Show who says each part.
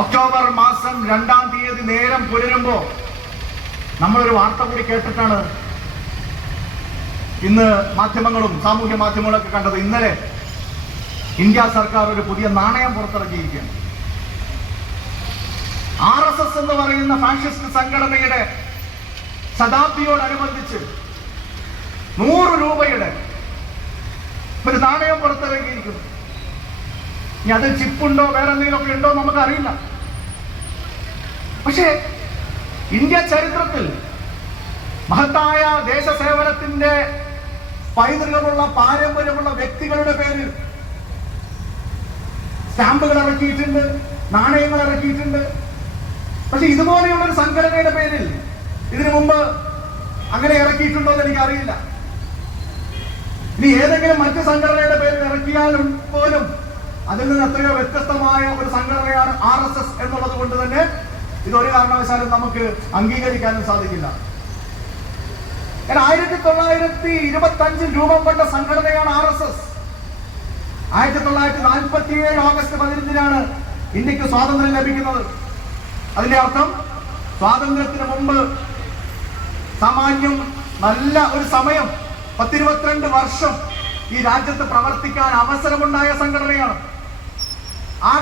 Speaker 1: October മാസം രണ്ടാം തീയതി നേരം പുലരുമ്പോ നമ്മളൊരു വാർത്ത കൂടി കേട്ടിട്ടാണ് ഇന്ന് മാധ്യമങ്ങളും സാമൂഹ്യ മാധ്യമങ്ങളും ഒക്കെ കണ്ടത്. ഇന്നലെ ഇന്ത്യ സർക്കാർ ഒരു പുതിയ നാണയം പുറത്തിറക്കിയിരിക്കുകയാണ്. ആർ എസ് എസ് എന്ന് പറയുന്ന ഫാഷിസ്റ്റ് സംഘടനയുടെ ശതാബ്ദിയോടനുബന്ധിച്ച് നൂറ് രൂപയുടെ ഒരു നാണയം പുറത്തിറക്കിയിരിക്കുന്നു. ഇനി അത് ചിപ്പുണ്ടോ വേറെ എന്തെങ്കിലുമൊക്കെ ഉണ്ടോ നമുക്ക് അറിയില്ല പക്ഷേ ഇന്ത്യ ചരിത്രത്തിൽ മഹത്തായ ദേശസേവനത്തിന്റെ പൈതൃകമുള്ള പാരമ്പര്യമുള്ള വ്യക്തികളുടെ പേര് സ്റ്റാമ്പുകൾ ഇറക്കിയിട്ടുണ്ട് നാണയങ്ങൾ ഇറക്കിയിട്ടുണ്ട്. പക്ഷെ ഇതുപോലെയുള്ള ഒരു സംഘടനയുടെ പേരിൽ ഇതിനു മുമ്പ് അങ്ങനെ ഇറക്കിയിട്ടുണ്ടോ എന്ന് എനിക്കറിയില്ല. ഇനി ഏതെങ്കിലും മറ്റ് സംഘടനയുടെ പേരിൽ ഇറക്കിയാലും പോലും അതിൽ നിന്ന് എത്രയോ വ്യത്യസ്തമായ ഒരു സംഘടനയാണ് ആർ എസ് എസ് എന്നുള്ളത് കൊണ്ട് തന്നെ ഇതൊരു കാരണവശാലും നമുക്ക് അംഗീകരിക്കാനും സാധിക്കില്ല. ആയിരത്തി തൊള്ളായിരത്തി ഇരുപത്തി അഞ്ചിൽ രൂപം കൊണ്ട സംഘടനയാണ് ആർ എസ് എസ്. ആയിരത്തി തൊള്ളായിരത്തി നാൽപ്പത്തി ഏഴ് ഓഗസ്റ്റ് പതിനഞ്ചിനാണ് ഇന്ത്യയ്ക്ക് സ്വാതന്ത്ര്യം ലഭിക്കുന്നത്. അതിന്റെ അർത്ഥം സ്വാതന്ത്ര്യത്തിന് മുമ്പ് സാമാന്യം നല്ല ഒരു സമയം പത്തിരുപത്തിരണ്ട് വർഷം ഈ രാജ്യത്ത് പ്രവർത്തിക്കാൻ അവസരമുണ്ടായ സംഘടനയാണ്. ആ